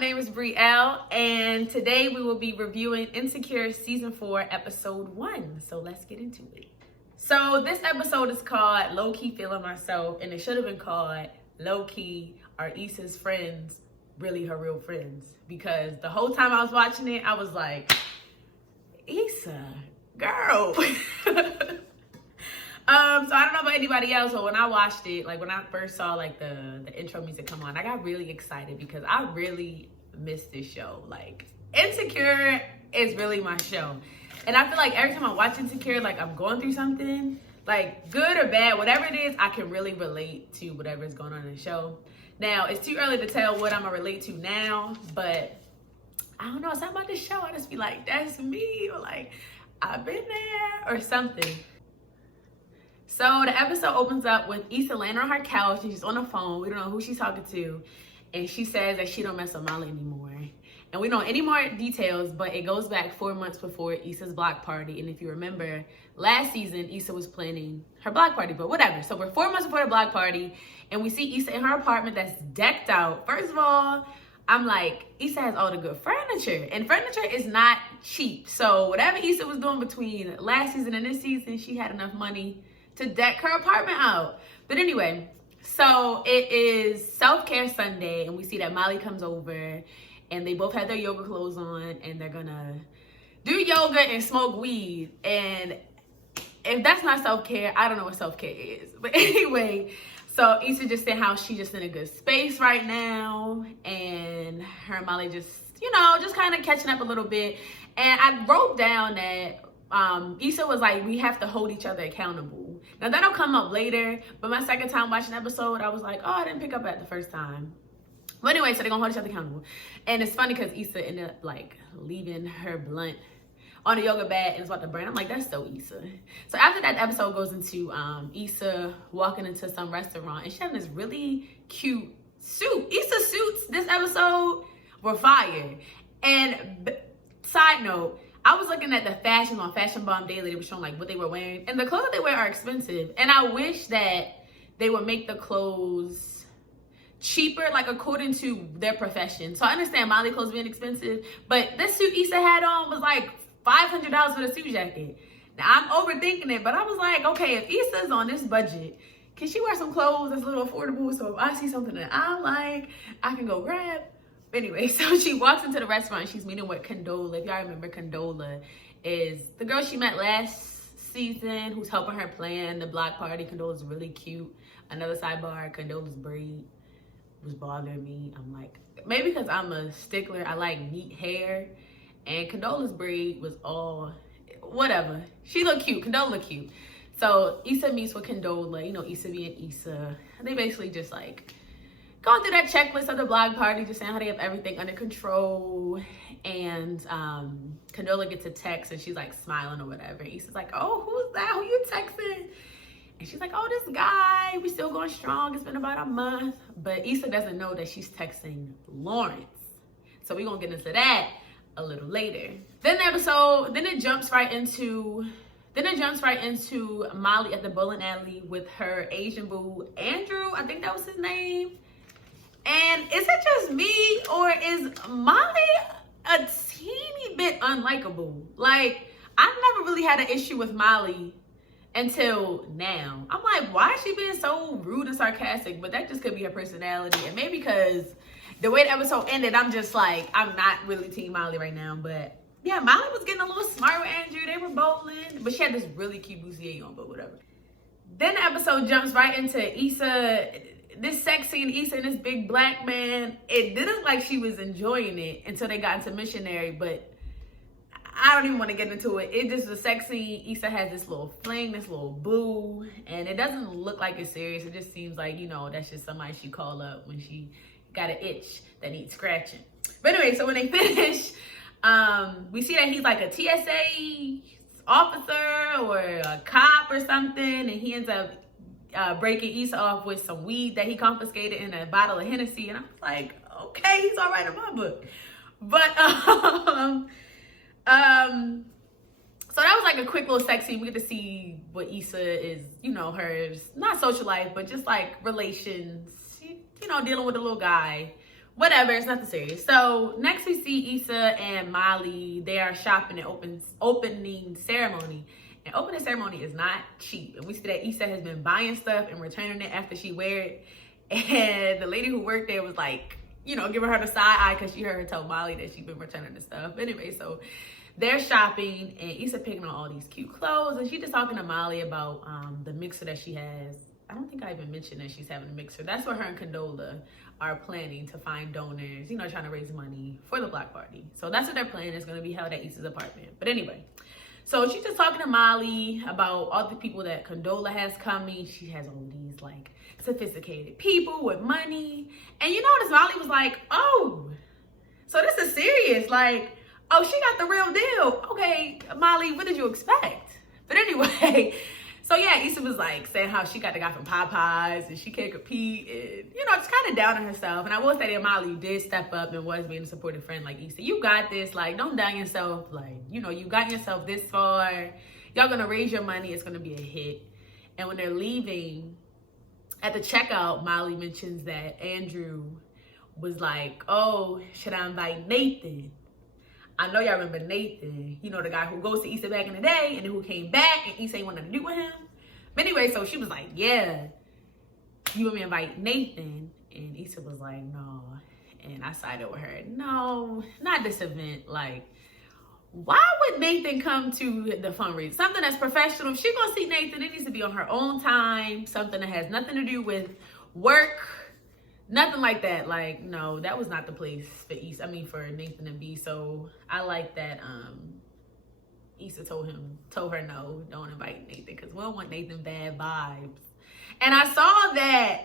name is Brielle, and today we will be reviewing Insecure Season 4, Episode 1. So let's get into it. So this episode is called Low Key Feeling Myself, and it should have been called Low Key Are Issa's Friends Really Her Real Friends? Because the whole time I was watching it, I was like, Issa, girl. So I don't know about anybody else, but when I watched it, like when I first saw like the intro music come on, I got really excited because I really missed this show. Like Insecure is really my show. And I feel like every time I watch Insecure, like I'm going through something, like good or bad, whatever it is, I can really relate to whatever is going on in the show. Now, it's too early to tell what I'm gonna relate to now, but I don't know, something about this show, I just be like, that's me, or like, I've been there, or something. So the episode opens up with Issa laying on her couch and she's on the phone. We don't know who she's talking to. And she says that she don't mess with Molly anymore. And we don't know any more details, but it goes back 4 months before Issa's block party. And if you remember, last season, Issa was planning her block party, but whatever. So we're 4 months before the block party and we see Issa in her apartment that's decked out. First of all, I'm like, Issa has all the good furniture, and furniture is not cheap. So whatever Issa was doing between last season and this season, she had enough money to deck her apartment out. But anyway, so it is self-care Sunday, and we see that Molly comes over, and they both have their yoga clothes on, and they're gonna do yoga and smoke weed. And if that's not self-care, I don't know what self-care is. But anyway, so Issa just said how she's just in a good space right now, and her and Molly just, you know, just kind of catching up a little bit. And I wrote down that Issa was like, we have to hold each other accountable. Now that'll come up later, but my second time watching the episode, I was like, oh, I didn't pick up at the first time. But anyway, so they're gonna hold each other accountable. And it's funny because Issa ended up like leaving her blunt on the yoga mat and it's about to burn. I'm like, that's so Issa. So after that, the episode goes into Issa walking into some restaurant and she had this really cute suit. Issa suits this episode were fire. And side note, I was looking at the fashions on Fashion Bomb Daily. They were showing like what they were wearing. And the clothes that they wear are expensive. And I wish that they would make the clothes cheaper, like according to their profession. So I understand Molly clothes being expensive. But this suit Issa had on was like $500 for the suit jacket. Now I'm overthinking it. But I was like, okay, if Issa's on this budget, can she wear some clothes that's a little affordable? So if I see something that I like, I can go grab. Anyway, so she walks into the restaurant. She's meeting with Condola. If y'all remember, Condola is the girl she met last season who's helping her plan the block party. Condola's really cute. Another sidebar, Condola's braid was bothering me. I'm like, maybe because I'm a stickler. I like neat hair. And Condola's braid was all, whatever. She looked cute. Condola looked cute. So Issa meets with Condola. You know, Issa being Issa. They basically just like going through that checklist of the blog party, just saying how they have everything under control. And Condola gets a text and she's like smiling or whatever. Issa's like, oh, who's that? Who you texting? And she's like, oh, this guy. We still going strong. It's been about a month. But Issa doesn't know that she's texting Lawrence. So we're going to get into that a little later. Then it jumps right into Molly at the bowling alley with her Asian boo, Andrew. I think that was his name. And is it just me, or is Molly a teeny bit unlikable? Like, I've never really had an issue with Molly until now. I'm like, why is she being so rude and sarcastic? But that just could be her personality. And maybe because the way the episode ended, I'm just like, I'm not really team Molly right now. But yeah, Molly was getting a little smart with Andrew. They were bowling. But she had this really cute bustier on, but whatever. Then the episode jumps right into Issa, this sex scene, Issa and this big black man. It didn't look like she was enjoying it until they got into missionary, but I don't even want to get into it. It just was a sex scene. Issa has this little fling, this little boo, and it doesn't look like it's serious. It just seems like, you know, that's just somebody she called up when she got an itch that needs scratching. But anyway, so when they finish, we see that he's like a TSA officer or a cop or something, and he ends up breaking Issa off with some weed that he confiscated in a bottle of Hennessy. And I was like, okay, he's all right in my book. But so that was like a quick little sex scene. We get to see what Issa is, you know, hers, not social life, but just like relations, you know, dealing with a little guy. whatever, it's nothing serious. So next we see Issa and Molly. They are shopping at opening ceremony. And opening ceremony is not cheap. And we see that Issa has been buying stuff and returning it after she wear it. And the lady who worked there was like, you know, giving her the side eye because she heard her tell Molly that she'd been returning the stuff. Anyway, so they're shopping and Issa picking on all these cute clothes. And she's just talking to Molly about the mixer that she has. I don't think I even mentioned that she's having a mixer. That's what her and Condola are planning to find donors, you know, trying to raise money for the block party. So that's what they're planning. It's going to be held at Issa's apartment. But anyway, so she's just talking to Molly about all the people that Condola has coming. She has all these like sophisticated people with money. And you notice Molly was like, oh, so this is serious. Like, oh, she got the real deal. Okay, Molly, what did you expect? But anyway, so yeah, Issa was like saying how she got the guy from Popeyes and she can't compete and, you know, just kind of down on herself. And I will say that Molly did step up and was being a supportive friend like Issa. You got this. Like, don't down yourself. Like, you know, you got yourself this far. Y'all gonna raise your money. It's gonna be a hit. And when they're leaving, at the checkout, Molly mentions that Andrew was like, oh, should I invite Nathan? I know y'all remember Nathan, you know, the guy who goes to Issa back in the day and then who came back and Issa ain't wanted to do with him. But anyway, so she was like, yeah, you want me to invite Nathan? And Issa was like, no. And I sided with her. No, not this event. Like, why would Nathan come to the fundraiser? Something that's professional. If she gonna see Nathan, it needs to be on her own time. Something that has nothing to do with work. Nothing like that. Like, no, that was not the place for Issa. I mean, for Nathan to be. So I like that Issa told her no, don't invite Nathan because we don't want Nathan bad vibes. And I saw that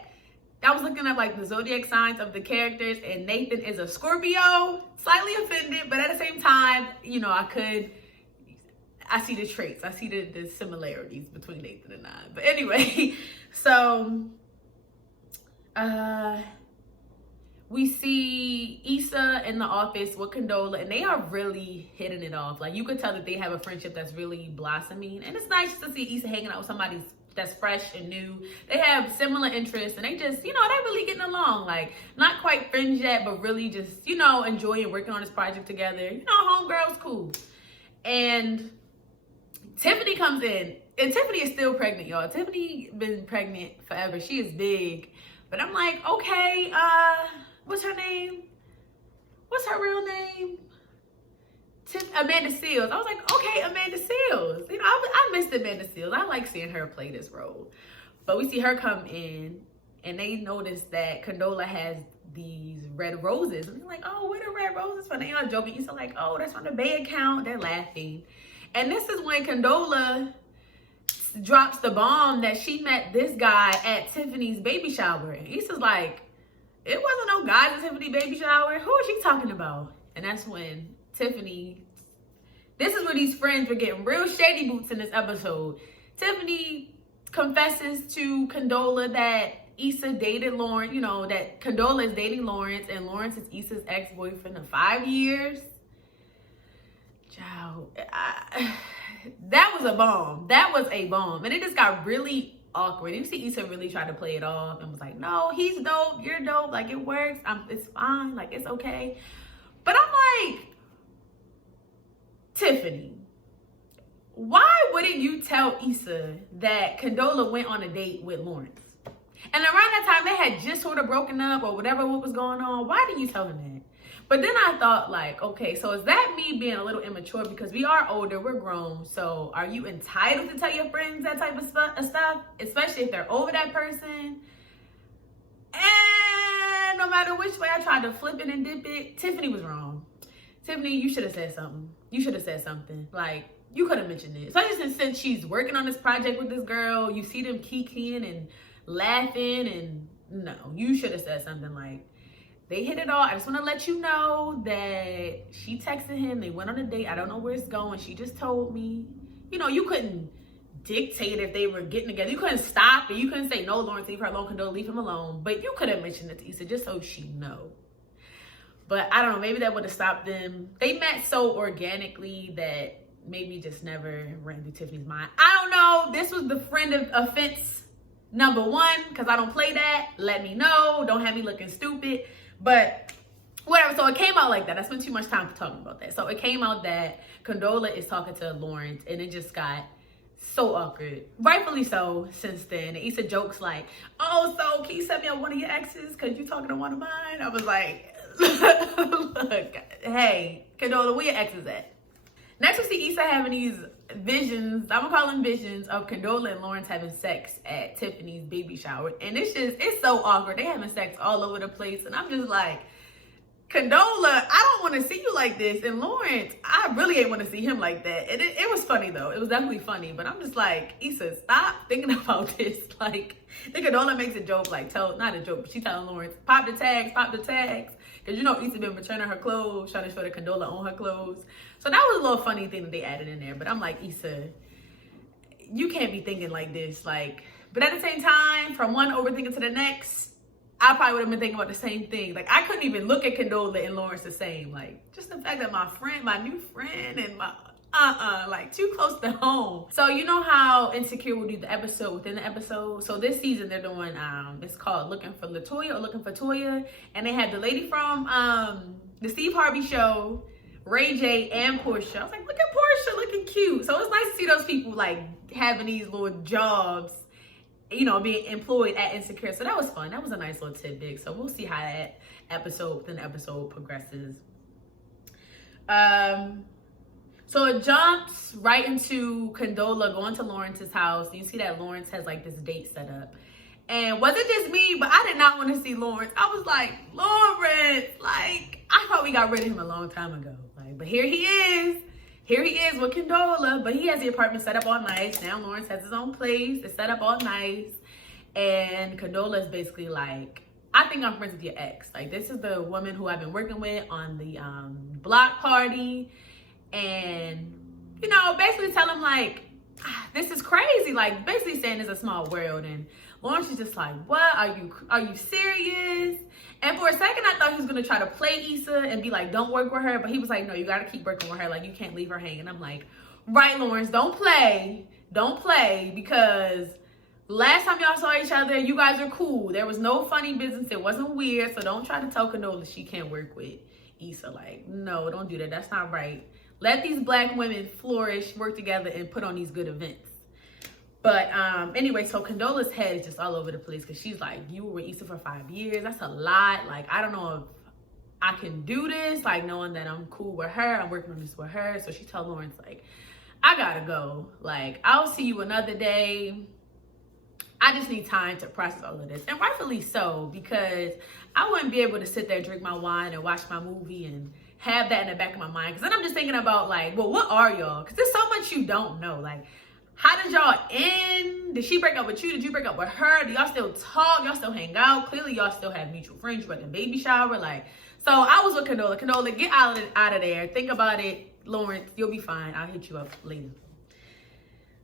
I was looking at like the zodiac signs of the characters, and Nathan is a Scorpio. Slightly offended, but at the same time, you know, I see the traits. I see the similarities between Nathan and I. But anyway, so we see Issa in the office with Condola, and they are really hitting it off. Like, you could tell that they have a friendship that's really blossoming, and it's nice to see Issa hanging out with somebody that's fresh and new. They have similar interests, and they just, you know, they're really getting along. Like, not quite friends yet, but really just, you know, enjoying working on this project together. You know, homegirl's cool. And Tiffany comes in, and Tiffany is still pregnant, y'all. Tiffany been pregnant forever. She is big. But I'm like, okay, what's her name? What's her real name? Amanda Seales. I was like, okay, Amanda Seales. You know, I missed Amanda Seales. I like seeing her play this role. But we see her come in, and they notice that Condola has these red roses. And they're like, oh, where the red roses from? They are joking. Issa like, oh, that's from the bank account. They're laughing. And this is when Condola drops the bomb that she met this guy at Tiffany's baby shower. And Issa's like, it wasn't no guys at Tiffany's baby shower. Who is she talking about? And that's when Tiffany, this is where these friends were getting real shady boots in this episode. Tiffany confesses to Condola that Issa dated Lawrence, you know, that Condola is dating Lawrence, and Lawrence is Issa's ex-boyfriend of 5 years. Child, that was a bomb. That was a bomb. And it just got really awkward. You see Issa really tried to play it off and was like, no, he's dope. You're dope. Like, it works. It's fine. Like, it's okay. But I'm like, Tiffany, why wouldn't you tell Issa that Condola went on a date with Lawrence? And around that time, they had just sort of broken up or whatever what was going on. Why didn't you tell him that? But then I thought, like, okay, so is that me being a little immature? Because we are older, we're grown. So are you entitled to tell your friends that type of stuff? Especially if they're over that person? And no matter which way I tried to flip it and dip it, Tiffany was wrong. Tiffany, you should have said something. You should have said something. Like, you could have mentioned it. Especially since she's working on this project with this girl. You see them kikiing and laughing. And no, you should have said something like, they hit it all. I just want to let you know that she texted him. They went on a date. I don't know where it's going. She just told me. You know, you couldn't dictate if they were getting together. You couldn't stop it. You couldn't say, no, Lawrence, leave her alone. Condola, leave him alone. But you could have mentioned it to Issa just so she know. But I don't know. Maybe that would have stopped them. They met so organically that maybe just never ran through Tiffany's mind. I don't know. This was the friend of offense number one because I don't play that. Let me know. Don't have me looking stupid. But Whatever, so it came out like that. I spent too much time talking about that. So it came out that Condola is talking to Lawrence, and it just got so awkward. Rightfully so, since then. And Issa jokes like, oh, so can you set me up one of your exes because you talking to one of mine? I was like, look, hey, Condola, where your exes at? Next, we see Issa having these visions, I'm gonna call them visions, of Condola and Lawrence having sex at Tiffany's baby shower. And it's so awkward. They having sex all over the place. And I'm just like, Condola, I don't want to see you like this. And Lawrence, I really ain't want to see him like that. And it was funny though. It was definitely funny. But I'm just like, Issa, stop thinking about this. Like, then Condola makes a joke, like, not a joke, but she telling Lawrence, pop the tags, pop the tags. Because you know Issa been returning her clothes, trying to show the Condola on her clothes. So that was a little funny thing that they added in there. But I'm like, Issa, you can't be thinking like this. Like, but at the same time, from one overthinking to the next, I probably would have been thinking about the same thing. Like, I couldn't even look at Condola and Lawrence the same. Like, just the fact that my new friend, and my, like, too close to home. So, you know how Insecure will do the episode within the episode? So this season, they're doing, it's called Looking for LaToya or Looking for Toya. And they had the lady from the Steve Harvey show, Ray J, and Portia. I was like, look at Portia looking cute. So it's nice to see those people, like, having these little jobs, you know, being employed at Insecure. So that was fun. That was a nice little tidbit. So we'll see how that episode within the episode progresses. So it jumps right into Condola going to Lawrence's house. You see that Lawrence has like this date set up. And wasn't just me, but I did not want to see Lawrence. I was like, Lawrence, like, I thought we got rid of him a long time ago. Like, but here he is. Here he is with Condola, but he has the apartment set up all nice. Now Lawrence has his own place. It's set up all nice. And Condola is basically like, I think I'm friends with your ex. Like, this is the woman who I've been working with on the block party. And, you know, basically tell him like, this is crazy. Like, basically saying it's a small world. And Lawrence is just like, what? Are you serious? And for a second, I thought he was going to try to play Issa and be like, don't work with her. But he was like, no, you got to keep working with her. Like, you can't leave her hanging. I'm like, right, Lawrence, don't play. Don't play, because last time y'all saw each other, you guys are cool. There was no funny business. It wasn't weird. So don't try to tell Condola she can't work with Issa. Like, no, don't do that. That's not right. Let these black women flourish, work together, and put on these good events. But anyway, so Condola's head is just all over the place because she's like, you were with Issa for 5 years. That's a lot. Like, I don't know if I can do this. Like, knowing that I'm cool with her, I'm working on this with her. So she told Lawrence, like, I gotta go. Like, I'll see you another day. I just need time to process all of this. And rightfully so, because I wouldn't be able to sit there, drink my wine, and watch my movie and have that in the back of my mind. Because then I'm just thinking about, like, well, what are y'all? Because there's so much you don't know. Like, how did y'all end? Did she break up with you? Did you break up with her? Do y'all still talk? Y'all still hang out? Clearly, y'all still have mutual friends. You were at the baby shower. Like, so I was with Condola. Condola, get out of there. Think about it. Lawrence, you'll be fine. I'll hit you up later.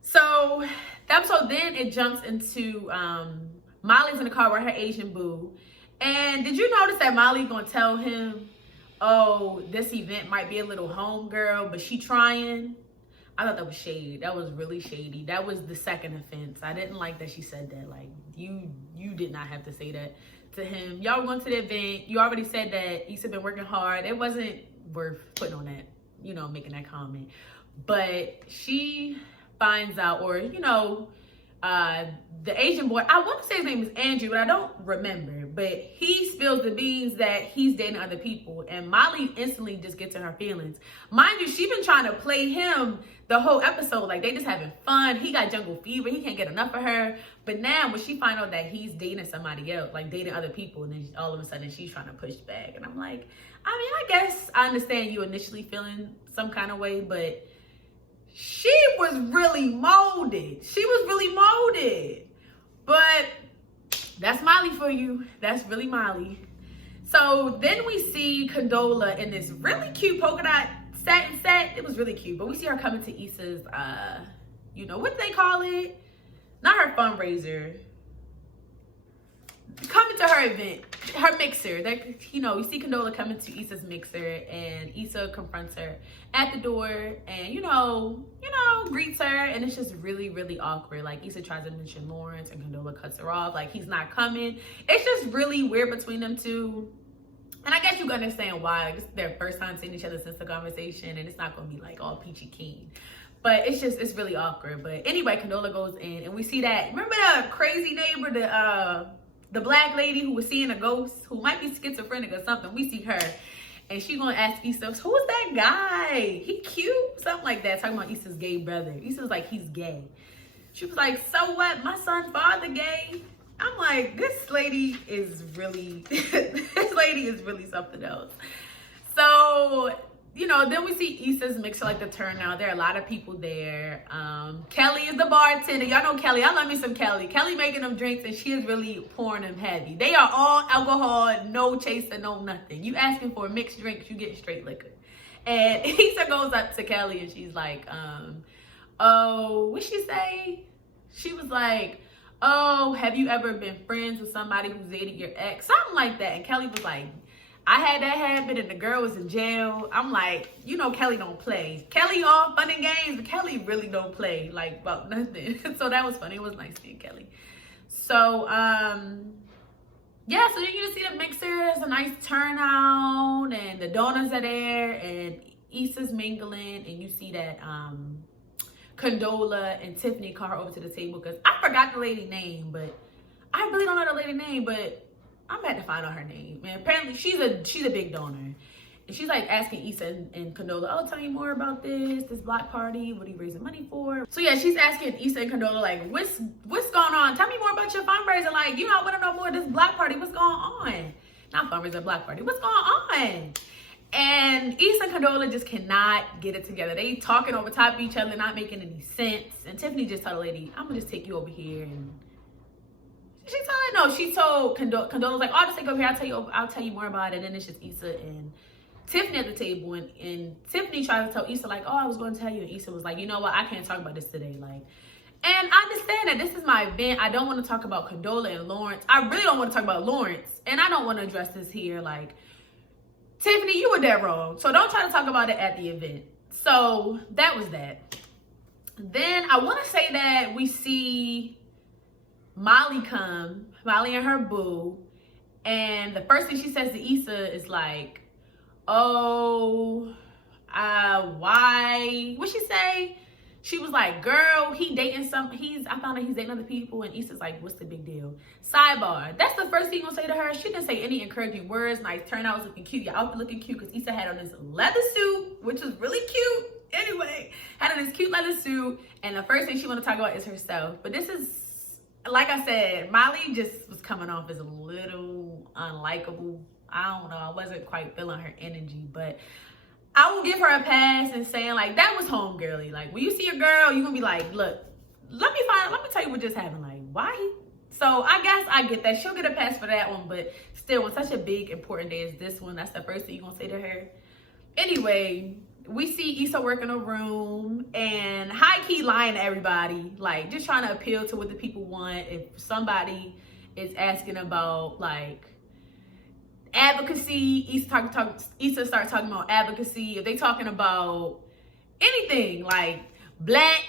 So the episode then, it jumps into Molly's in the car with her Asian boo. And did you notice that Molly gonna tell him, oh, this event might be a little homegirl, but she trying? I thought that was shady. That was really shady. That was the second offense. I didn't like that she said that. Like, you did not have to say that to him. Y'all were going to the event. You already said that Issa been working hard. It wasn't worth putting on that, you know, making that comment. But she finds out, or, you know, the Asian boy, I want to say his name is Andrew, but I don't remember. But he spills the beans that he's dating other people. And Molly instantly just gets in her feelings. Mind you, she's been trying to play him the whole episode. Like, they just having fun. He got jungle fever. He can't get enough of her. But now when she find out that he's dating somebody else, like dating other people, and then all of a sudden she's trying to push back. And I'm like, I mean, I guess I understand you initially feeling some kind of way, but she was really molded. She was really molded. But that's Molly for you. That's really Molly. So then we see Condola in this really cute polka dot satin set. It was really cute. But we see her coming to Issa's, you know, what do they call it? Not her fundraiser. Coming to her event, her mixer. That, you know, you see Condola coming to Issa's mixer, and Issa confronts her at the door, and you know, greets her, and it's just really, really awkward. Like, Issa tries to mention Lawrence, and Condola cuts her off. Like, he's not coming. It's just really weird between them two. And I guess you can understand why. Like, it's their first time seeing each other since the conversation, and it's not gonna be like all peachy keen. But it's really awkward. But anyway, Condola goes in, and we see that. Remember the crazy neighbor, the black lady who was seeing a ghost, who might be schizophrenic or something. We see her, and she gonna ask Issa, who's that guy? He cute, something like that. Talking about Issa's gay brother. Issa's like, he's gay. She was like, so what? My son's father gay. I'm like, this lady is really, this lady is really something else. So, you know, then we see Issa's mixer, like the turnout. There are a lot of people there. Kelly is the bartender. Y'all know Kelly. I love me some Kelly. Kelly making them drinks, and she is really pouring them heavy. They are all alcohol, no chaser, no nothing. You asking for mixed drinks, you get straight liquor. And Issa goes up to Kelly, and she's like, oh, what'd she say? She was like, oh, have you ever been friends with somebody who's dated your ex? Something like that. And Kelly was like, I had that habit, and the girl was in jail. I'm like, you know, Kelly don't play. Kelly all fun and games, but Kelly really don't play, like, about nothing. So that was funny. It was nice seeing Kelly. So, yeah, so you can see the mixer. It's a nice turnout, and the donuts are there, and Issa's mingling, and you see that, Condola and Tiffany call her over to the table, because I forgot the lady name, but I really don't know the lady name, but I'm about to find out her name. And apparently she's a big donor. And she's like asking Issa and Condola, oh, tell me more about this block party. What are you raising money for? So yeah, she's asking Issa and Condola, like, what's going on? Tell me more about your fundraiser. Like, you know, I want to know more of this block party. What's going on? Not fundraiser, block party. What's going on? And Issa and Condola just cannot get it together. They talking over top of each other, not making any sense. And Tiffany just told the lady, I'm gonna just take you over here. And she told Condola's like, oh, I'll just take you over here. I'll tell you more about it. And then it's just Issa and Tiffany at the table. And Tiffany tried to tell Issa, like, oh, I was going to tell you. And Issa was like, you know what? I can't talk about this today. Like, and I understand that this is my event. I don't want to talk about Condola and Lawrence. I really don't want to talk about Lawrence. And I don't want to address this here. Like, Tiffany, you were dead wrong. So don't try to talk about it at the event. So that was that. Then I want to say that we see Molly and her boo. And the first thing she says to Issa is like, oh, why? What'd she say? She was like, girl, I found out he's dating other people. And Issa's like, what's the big deal? Sidebar. That's the first thing you're gonna say to her. She didn't say any encouraging words. Nice turnout, was looking cute. Your outfit looking cute, because Issa had on this leather suit, which was really cute. Anyway, had on this cute leather suit. And the first thing she want to talk about is herself. But this is, like I said, Molly just was coming off as a little unlikable. I don't know. I wasn't quite feeling her energy, but I will give her a pass and saying, like, that was homegirly. Like, when you see a girl, you're gonna be like, look, let me tell you what just happened. Like, why? So I guess I get that. She'll get a pass for that one, but still, on such a big, important day as this one, that's the first thing you're gonna say to her. Anyway, we see Issa working a room and high-key lying to everybody, like, just trying to appeal to what the people want. If somebody is asking about, like, advocacy, Issa starts talking about advocacy. If they talking about anything like black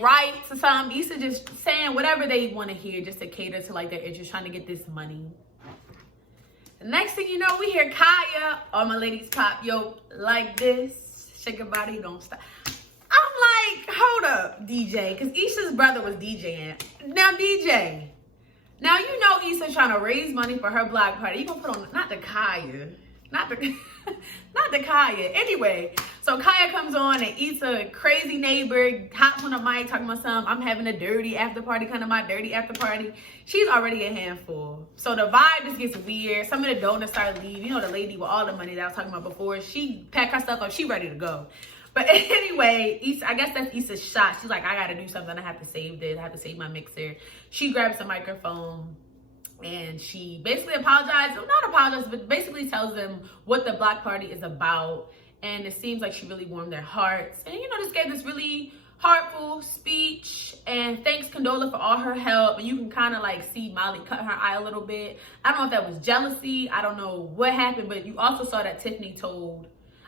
rights or something, Issa just saying whatever they want to hear just to cater to, like, their interest, trying to get this money. The next thing you know, we hear Kaya, all my ladies pop, yo, like this, shake your body, don't stop. I'm like, hold up, DJ, because Issa's brother was DJing. Now, DJ, now, you know Issa trying to raise money for her block party. You gonna put on, not the Kaya. Anyway, so Kaya comes on, and Issa, crazy neighbor, hops on the mic talking about something. I'm having a dirty after party, kind of my dirty after party. She's already a handful. So the vibe just gets weird. Some of the donuts start leaving. You know, the lady with all the money that I was talking about before, she packed her stuff up. She ready to go. But anyway, Issa, I guess that's Issa's shot. She's like, I gotta do something. I have to save this. I have to save my mixer. She grabs the microphone and she basically apologizes. Well, not apologizes, but basically tells them what the block party is about. And it seems like she really warmed their hearts. And, you know, just gave this really heartful speech and thanks Condola for all her help. And you can kind of like see Molly cut her eye a little bit. I don't know if that was jealousy. I don't know what happened, but you also saw that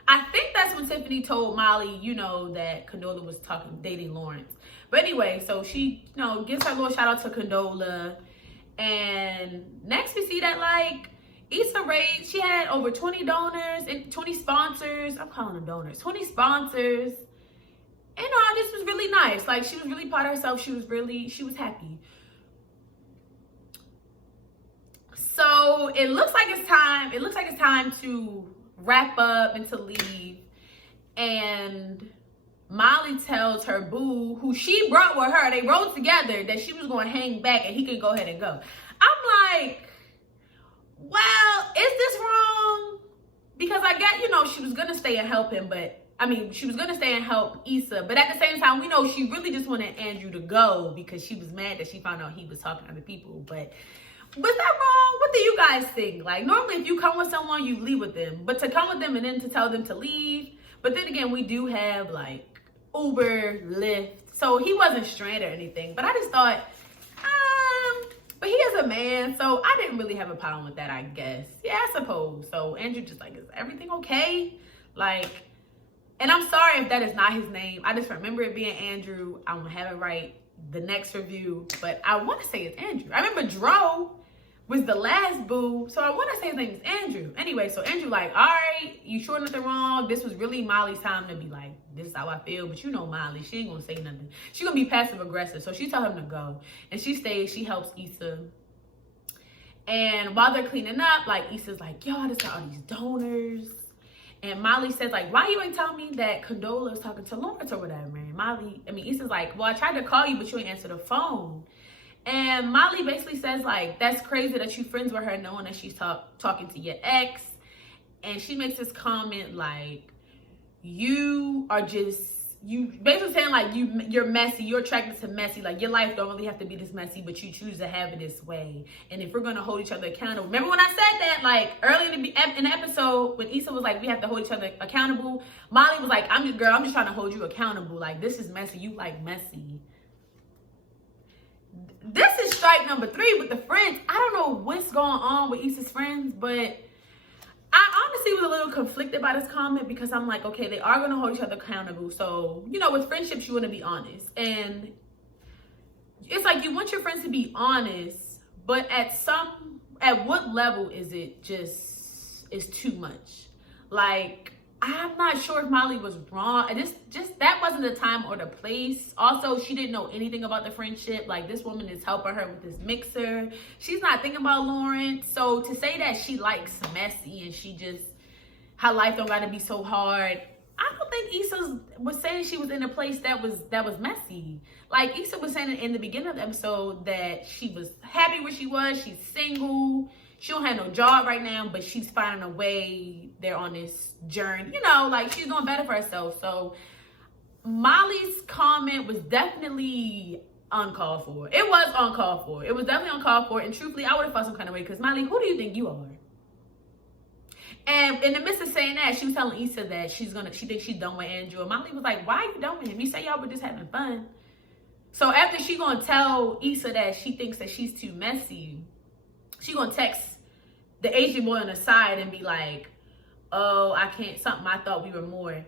I think that's when Tiffany told Molly, you know, that Condola was dating Lawrence. But anyway, so she, you know, gives her a little shout out to Condola. And next we see that, like, Issa raised, she had over 20 donors and 20 sponsors. I'm calling them donors. 20 sponsors. And this was really nice. Like, she was really proud of herself. She was happy. So it looks like it's time. It looks like it's time to wrap up and to leave. And Molly tells her boo, who she brought with her, they rode together, that she was going to hang back and he can go ahead and go. I'm like, well, is this wrong? Because I get, she was going to stay and help him, but she was going to stay and help Issa. But at the same time, we know she really just wanted Andrew to go because she was mad that she found out he was talking to other people. But was that wrong? What do you guys think? Like, normally if you come with someone, you leave with them. But to come with them and then to tell them to leave. But then again, we do have like Uber, Lyft. So he wasn't stranded or anything. But I just thought, but he is a man. So I didn't really have a problem with that, I guess. Yeah, I suppose. So Andrew just like, is everything okay? Like, and I'm sorry if that is not his name. I just remember it being Andrew. I'm going to have it right the next review. But I want to say it's Andrew. I remember Dro was the last boo. So I want to say his name is Andrew. Anyway, so Andrew like, all right, you sure nothing wrong? This was really Molly's time to be like, this is how I feel. But Molly, she ain't going to say nothing. She going to be passive aggressive. So she told him to go. And she stays. She helps Issa. And while they're cleaning up, like, Issa's like, yo, I just got all these donors. And Molly says, like, why you ain't telling me that Condola is talking to Lawrence or whatever, man? Issa's like, well, I tried to call you, but you ain't answer the phone. And Molly basically says, like, that's crazy that you friends with her knowing that she's talking to your ex. And she makes this comment, like, you basically saying, like, you're messy. You're attracted to messy. Like, your life don't really have to be this messy, but you choose to have it this way. And if we're going to hold each other accountable. Remember when I said that, like, earlier in the episode, when Issa was like, we have to hold each other accountable. Molly was like, I'm just trying to hold you accountable. Like, this is messy. You like messy. This is strike number 3 with the friends. I don't know what's going on with Issa's friends, but I honestly was a little conflicted by this comment because I'm like, okay, they are going to hold each other accountable. So, with friendships, you want to be honest. And it's like you want your friends to be honest, but at what level is it is too much? Like, I'm not sure if Molly was wrong. Just that wasn't the time or the place. Also, she didn't know anything about the friendship. Like, this woman is helping her with this mixer. She's not thinking about Lawrence. So to say that she likes messy and her life don't gotta be so hard, I don't think Issa was saying she was in a place that was messy. Like, Issa was saying in the beginning of the episode that she was happy where she was. She's single. She don't have no job right now, but she's finding a way. They're on this journey, like, she's doing better for herself. So Molly's comment was definitely uncalled for. It was uncalled for. It was definitely uncalled for. And truthfully, I would have felt some kind of way because, Molly, who do you think you are? And in the midst of saying that, she was telling Issa that she thinks she's done with Andrew. And Molly was like, why are you done with him? You say y'all were just having fun. So after she gonna tell Issa that she thinks that she's too messy, she gonna text the Asian boy on the side and be like, oh, I thought we were more.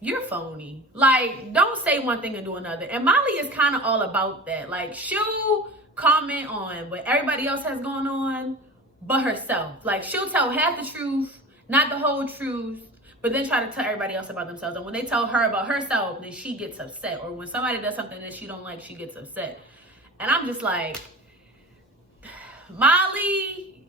You're phony. Like, don't say one thing and do another. And Molly is kind of all about that. Like, she'll comment on what everybody else has going on but herself. Like, she'll tell half the truth, not the whole truth, but then try to tell everybody else about themselves. And when they tell her about herself, then she gets upset. Or when somebody does something that she don't like, she gets upset. And I'm just like, Molly,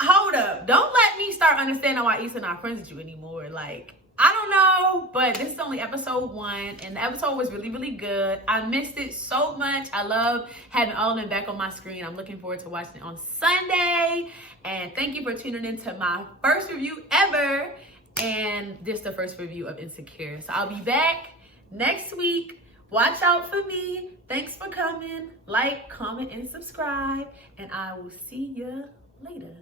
hold up. Don't let me start understanding why Issa not friends with you anymore. Like, I don't know, but this is only episode 1, and the episode was really, really good. I missed it so much. I love having all of them back on my screen. I'm looking forward to watching it on Sunday. And thank you for tuning in to my first review ever, and this is the first review of Insecure. So I'll be back next week. Watch out for me. Thanks for coming. Like, comment, and subscribe, and I will see you later.